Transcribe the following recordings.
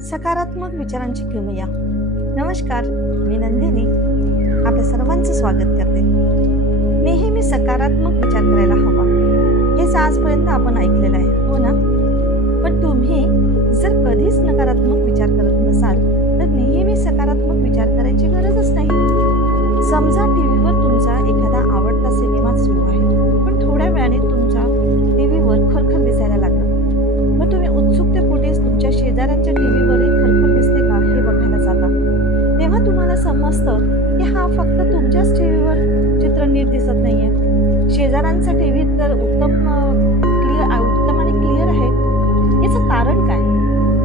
सकारात्मक विचारांची किमया. नमस्कार, मी नंदिनी आपल्या सर्वांचं स्वागत करते. नेहमी सकारात्मक विचार करायला हवा, हेच आजपर्यंत आपण ऐकलेलं आहे, हो ना? पण तुम्ही जर कधीच नकारात्मक विचार करत नसाल तर नेहमी सकारात्मक विचार करायची गरजच नाही. समजा टीव्हीवर तुमचा एखादा आवडता सिनेमा सुरू आहे, पण थोड्या वेळाने तुमच्या टीव्हीवर खरखर दिसायला लागलं. मग तुम्ही उत्सुकतेपोटीच तुमच्या शेजाऱ्यांच्या टीव्हीवरही खरखर दिसते का हे बघायला जाता. तेव्हा तुम्हाला समजतं की हा फक्त तुमच्याच टीव्हीवर चित्र नीट दिसत नाहीये, शेजाऱ्यांचा टीव्ही तर उत्तम आणि क्लिअर आहे. याचं कारण काय?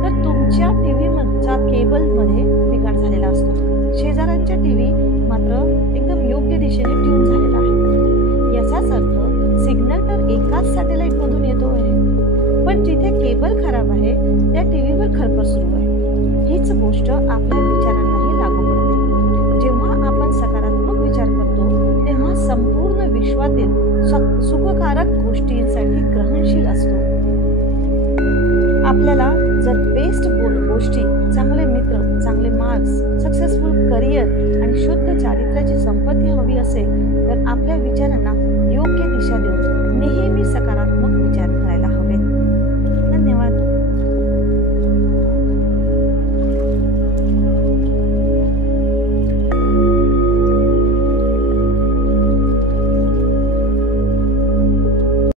तर तुमच्या टीव्हीच्या केबलमध्ये बिघाड झालेला असतो, शेजाऱ्यांच्या टीव्ही मात्र एकदम योग्य दिशेने ट्यून झालेला आहे. याचाच अर्थ सिग्नल तर एकाच सॅटेलाइट मधून येतो आहे, पण जिथे केबल खराब आहे त्या टीव्हीवर खरखर सुरू आहे. हीच गोष्ट आपल्या विचारांनाही लागू पडते. जेव्हा आपण सकारात्मक विचार करतो तेव्हा संपूर्ण विश्वातील सुखकारक गोष्टींसाठी ग्रहणशील असतो. आपल्याला जर बेस्ट गोष्टी, चांगले मित्र, चांगले मार्क्स, सक्सेसफुल करिअर आणि शुद्ध चारित्र्याची संपत्ती हवी असेल